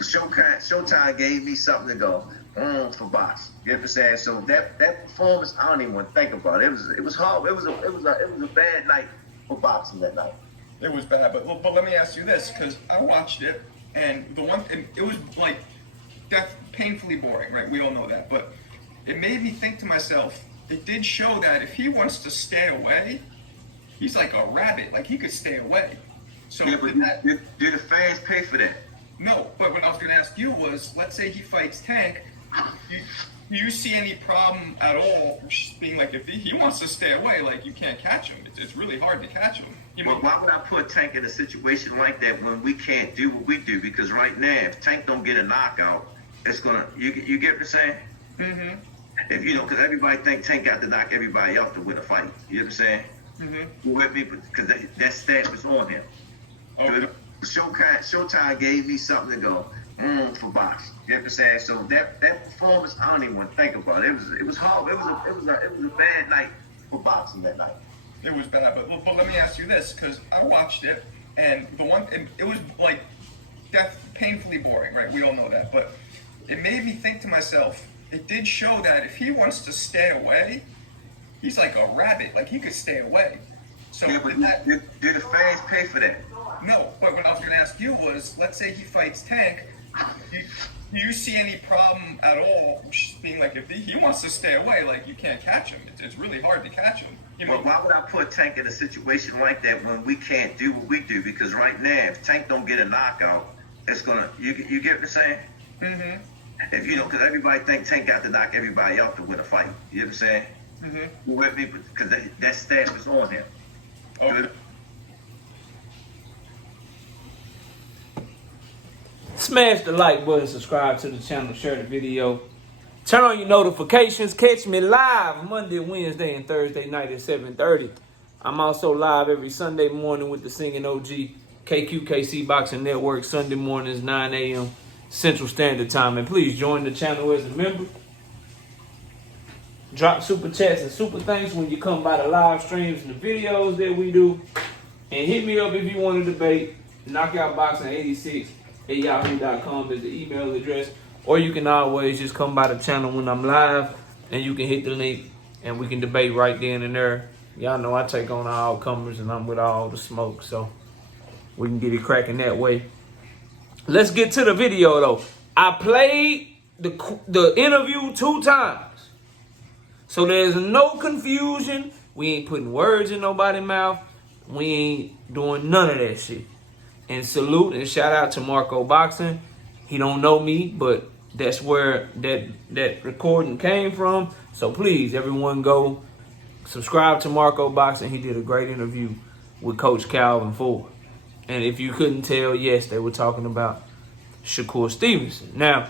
Showtime gave me something to go for boxing. You know what I'm saying? So that performance, I don't even want to think about it. It was hard. It was a bad night for boxing that night. It was bad, but let me ask you this, because I watched it, and it was like painfully boring, right? We all know that, but it made me think to myself. It did show that if he wants to stay away, he's like a rabbit. Like, he could stay away. So yeah, but did the fans pay for that? No, but what I was going to ask you was, let's say he fights Tank. Do you see any problem at all being like, if he wants to stay away, like, you can't catch him. It's really hard to catch him. Well, why would I put Tank in a situation like that when we can't do what we do? Because right now, if Tank don't get a knockout, it's going to, you get what I'm saying? Mm-hmm. If because everybody think Tank got to knock everybody off to win a fight. You know what I'm saying? Mm-hmm. You with me? Because that stat was on him. Okay. Showtime gave me something to go for boxing. You know what I'm saying? So that performance, I don't even want to think about it. It was hard. It was a bad night for boxing that night. It was bad, but let me ask you this, because I watched it, and it was like painfully boring, right? We all know that, but it made me think to myself. It did show that if he wants to stay away, he's like a rabbit. Like, he could stay away. So yeah, but did the fans pay for that? No, but what I was going to ask you was, let's say he fights Tank. Do you see any problem at all being like, if he wants to stay away, like, you can't catch him. It's really hard to catch him. Well, why would I put Tank in a situation like that when we can't do what we do? Because right now, if Tank don't get a knockout, it's going to, you get what I'm saying? Mm-hmm. If because everybody think Tank got to knock everybody off to win a fight. You know what I'm saying? Mm-hmm. You with me? Because that stat was on him. Okay. Smash the like button, subscribe to the channel, share the video. Turn on your notifications. Catch me live Monday, Wednesday, and Thursday night at 7:30. I'm also live every Sunday morning with the Singing OG KQKC Boxing Network. Sunday mornings, 9 a.m. Central Standard Time. And please join the channel as a member. Drop super chats and super thanks when you come by the live streams and the videos that we do. And hit me up if you want to debate. Knockoutboxing86@yahoo.com is the email address. Or you can always just come by the channel when I'm live and you can hit the link and we can debate right then and there. Y'all know I take on all comers and I'm with all the smoke, so we can get it cracking that way. Let's get to the video, though. I played the interview 2 times. So there's no confusion. We ain't putting words in nobody's mouth. We ain't doing none of that shit. And salute and shout out to Marco Boxing. He don't know me, but that's where that recording came from. So please, everyone go subscribe to Marco Boxing. He did a great interview with Coach Calvin Ford. And if you couldn't tell, yes, they were talking about Shakur Stevenson. Now,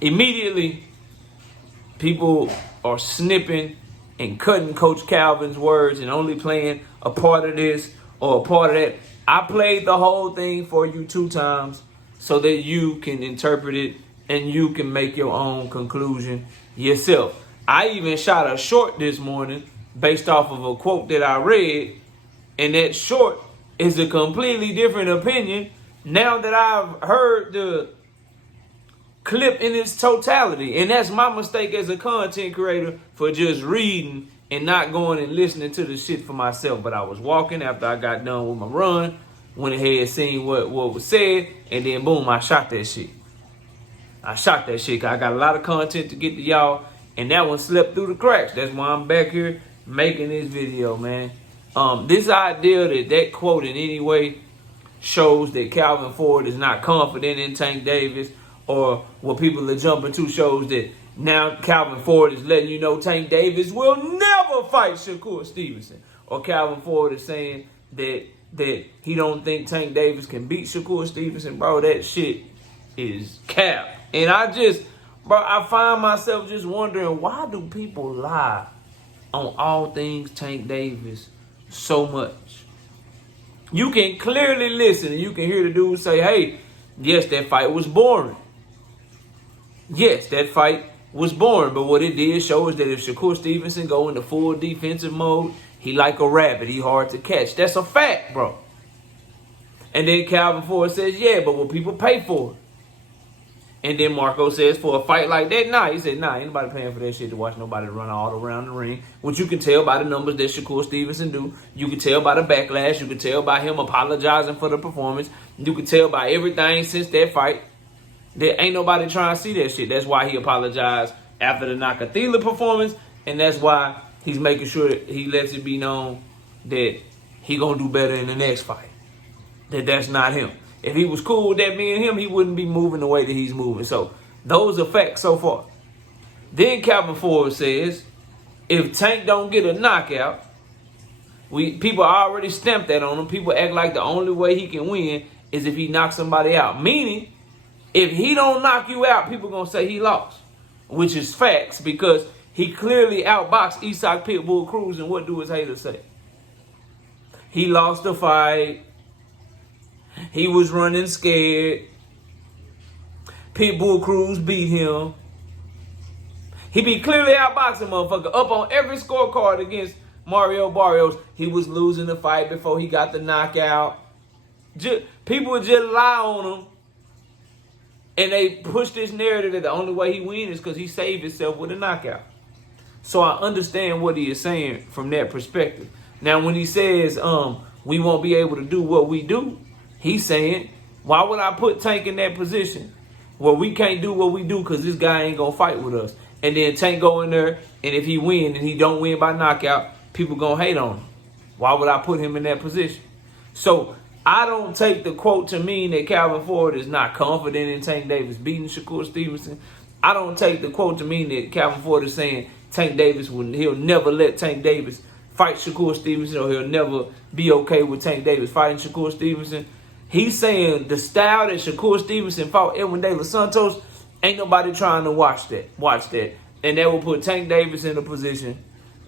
immediately, people are snipping and cutting Coach Calvin's words and only playing a part of this or a part of that. I played the whole thing for you 2 times so that you can interpret it and you can make your own conclusion yourself. I even shot a short this morning based off of a quote that I read, and that short is a completely different opinion now that I've heard the clip in its totality. And that's my mistake as a content creator for just reading and not going and listening to the shit for myself. But I was walking after I got done with my run, went ahead, seen what was said, and then boom, I shot that shit. I got a lot of content to get to y'all, and that one slipped through the cracks. That's why I'm back here making this video, man. This idea that quote in any way shows that Calvin Ford is not confident in Tank Davis, or what people are jumping to shows that now Calvin Ford is letting you know Tank Davis will never fight Shakur Stevenson, or Calvin Ford is saying that he don't think Tank Davis can beat Shakur Stevenson. Bro, that shit is cap. And I find myself just wondering, why do people lie on all things Tank Davis so much? You can clearly listen and you can hear the dude say, hey, yes, that fight was boring. Yes, that fight was boring, but what it did show is that if Shakur Stevenson go into full defensive mode, he like a rabbit. He hard to catch. That's a fact, bro. And then Calvin Ford says, yeah, but will people pay for it? And then Marco says, for a fight like that, nah. He said, nah, ain't nobody paying for that shit to watch nobody run all around the ring. Which you can tell by the numbers that Shakur Stevenson do. You can tell by the backlash. You can tell by him apologizing for the performance. You can tell by everything since that fight. There ain't nobody trying to see that shit. That's why he apologized after the Nakatila performance. And that's why he's making sure that he lets it be known that he gonna do better in the next fight. That's not him. If he was cool with that being him, he wouldn't be moving the way that he's moving. So those are facts so far. Then Calvin Ford says, if Tank don't get a knockout, people already stamped that on him. People act like the only way he can win is if he knocks somebody out. Meaning, if he don't knock you out, people gonna say he lost, which is facts because he clearly outboxed Isak Pitbull Cruz. And what do his haters say? He lost the fight. He was running scared. Pitbull Cruz beat him. He be clearly outboxing motherfucker up on every scorecard against Mario Barrios. He was losing the fight before he got the knockout. People would just lie on him. And they push this narrative that the only way he wins is because he saved himself with a knockout. So I understand what he is saying from that perspective. Now, when he says we won't be able to do what we do, he's saying, why would I put Tank in that position where we can't do what we do because this guy ain't going to fight with us? And then Tank go in there, and if he win and he don't win by knockout, people going to hate on him. Why would I put him in that position? So I don't take the quote to mean that Calvin Ford is not confident in Tank Davis beating Shakur Stevenson. I don't take the quote to mean that Calvin Ford is saying Tank Davis he'll never let Tank Davis fight Shakur Stevenson, or he'll never be okay with Tank Davis fighting Shakur Stevenson. He's saying the style that Shakur Stevenson fought Edwin De Los Santos, ain't nobody trying to watch that. And that will put Tank Davis in a position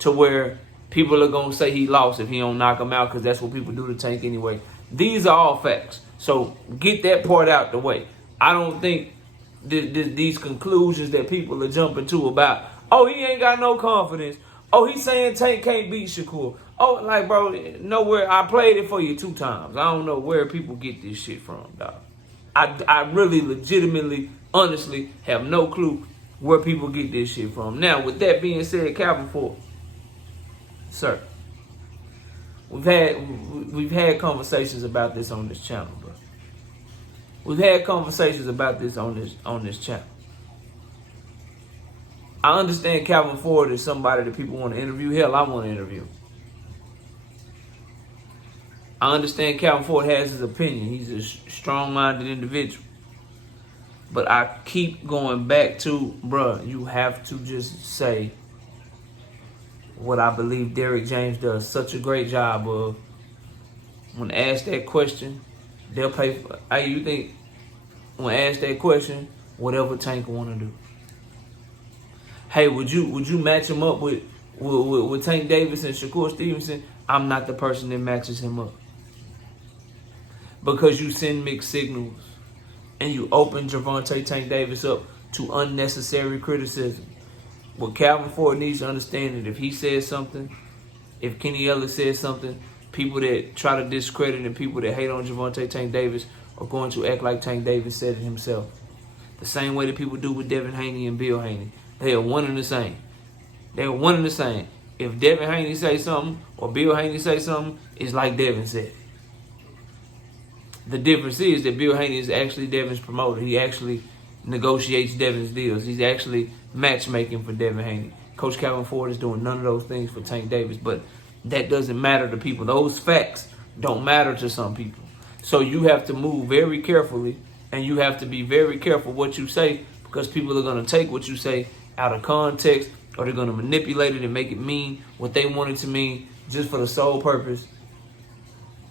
to where people are going to say he lost if he don't knock him out, because that's what people do to Tank anyway. These are all facts. So get that part out the way. I don't think these conclusions that people are jumping to about, oh, he ain't got no confidence. Oh, he's saying Tank can't beat Shakur. Oh, like, bro, nowhere. I played it for you 2 times. I don't know where people get this shit from, dog. I really legitimately, honestly have no clue where people get this shit from. Now, with that being said, Calvin Ford, sir, we've had conversations about this on this channel, bro. We've had conversations about this on this channel. I understand Calvin Ford is somebody that people want to interview. Hell, I want to interview. I understand Calvin Ford has his opinion. He's a strong-minded individual. But I keep going back to, bruh, you have to just say what I believe Derrick James does such a great job of. When asked that question, they'll pay for. Hey, you think when asked that question, whatever Tank want to do? Hey, would you match him up with Tank Davis and Shakur Stevenson? I'm not the person that matches him up. Because you send mixed signals and you open Gervonta Tank Davis up to unnecessary criticism. What Calvin Ford needs to understand is if he says something, if Kenny Ellis says something, people that try to discredit and people that hate on Gervonta Tank Davis are going to act like Tank Davis said it himself. The same way that people do with Devin Haney and Bill Haney. They are one and the same. They are one and the same. If Devin Haney say something or Bill Haney say something, it's like Devin said. The difference is that Bill Haney is actually Devin's promoter. He actually negotiates Devin's deals. He's actually matchmaking for Devin Haney. Coach Calvin Ford is doing none of those things for Tank Davis, but that doesn't matter to people. Those facts don't matter to some people. So you have to move very carefully, and you have to be very careful what you say, because people are going to take what you say out of context, or they're going to manipulate it and make it mean what they want it to mean, just for the sole purpose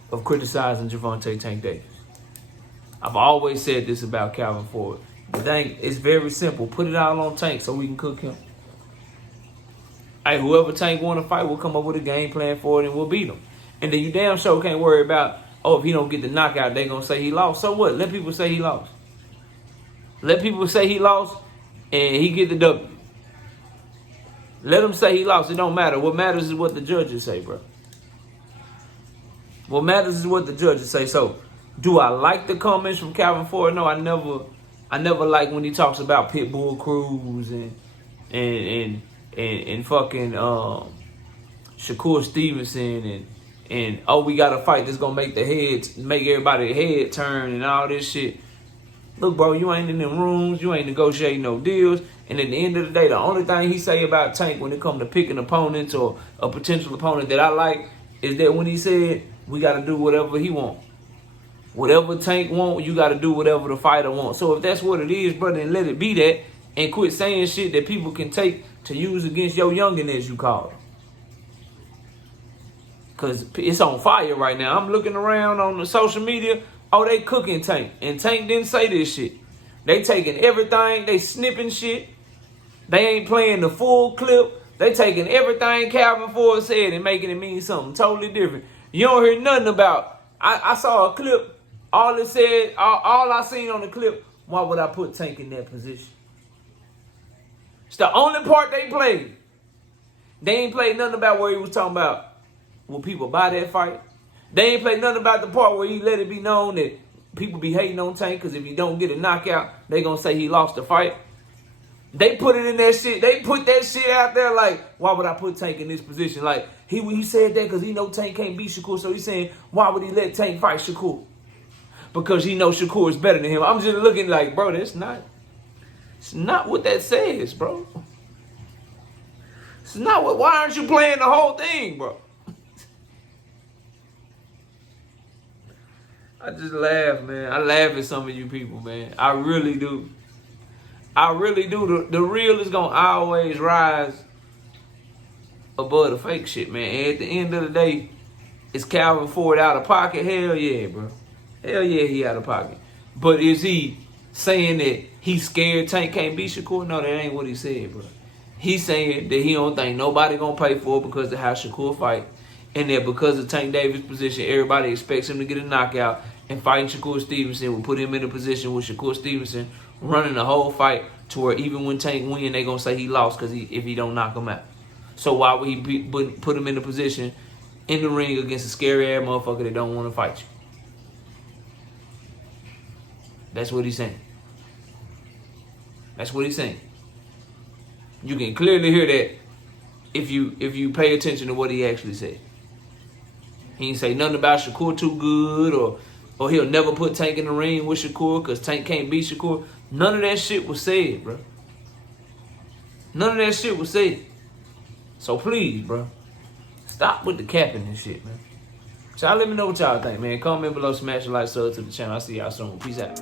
of criticizing Gervonta Tank Davis. I've always said this about Calvin Ford. The thing is very simple. Put it all on Tank so we can cook him. Hey, whoever Tank want to fight, we'll come up with a game plan for it and we'll beat him. And then you damn sure can't worry about, oh, if he don't get the knockout, they going to say he lost. So what? Let people say he lost. Let people say he lost and he get the W. Let them say he lost. It don't matter. What matters is what the judges say, bro. What matters is what the judges say. So, do I like the comments from Calvin Ford? No, I never I never like when he talks about Pitbull Cruz and fucking Shakur Stevenson and oh, we got a fight that's gonna make everybody head turn and all this shit. Look, bro, you ain't in them rooms, you ain't negotiating no deals, and at the end of the day, the only thing he say about Tank when it come to picking opponents or a potential opponent that I like is that when he said we got to do whatever he want. Whatever Tank want, you got to do whatever the fighter wants. So if that's what it is, brother, then let it be that, and quit saying shit that people can take to use against your youngin', as you call it. Because it's on fire right now. I'm looking around on the social media. Oh, they cooking Tank. And Tank didn't say this shit. They taking everything. They snipping shit. They ain't playing the full clip. They taking everything Calvin Ford said and making it mean something totally different. You don't hear nothing about. I saw a clip. All it said, all I seen on the clip, why would I put Tank in that position? It's the only part they played. They ain't played nothing about where he was talking about will people buy that fight. They ain't played nothing about the part where he let it be known that people be hating on Tank because if he don't get a knockout, they gonna say he lost the fight. They put it in that shit. They put that shit out there like, why would I put Tank in this position? Like, he said that because he know Tank can't beat Shakur, so he's saying, why would he let Tank fight Shakur? Because he knows Shakur is better than him. I'm just looking like, bro, it's not what that says, bro. It's not what, why aren't you playing the whole thing, bro? I just laugh, man. I laugh at some of you people, man. I really do. I really do. The real is going to always rise above the fake shit, man. And at the end of the day, is Calvin Ford out of pocket? Hell yeah, bro. Hell yeah, he out of pocket. But is he saying that he's scared Tank can't beat Shakur? No, that ain't what he said, bro. He's saying that he don't think nobody going to pay for it because of how Shakur fight. And that because of Tank Davis' position, everybody expects him to get a knockout. And fighting Shakur Stevenson will put him in a position with Shakur Stevenson running the whole fight to where even when Tank win, they going to say he lost because if he don't knock him out. So why would he put him in a position in the ring against a scary-ass motherfucker that don't want to fight you? That's what he's saying. That's what he's saying. You can clearly hear that if you pay attention to what he actually said. He ain't say nothing about Shakur too good or he'll never put Tank in the ring with Shakur because Tank can't beat Shakur. None of that shit was said, bro. None of that shit was said. So please, bro, stop with the capping and shit, man. So y'all let me know what y'all think, man. Comment below, smash the like, sub to the channel. I'll see y'all soon. Peace out.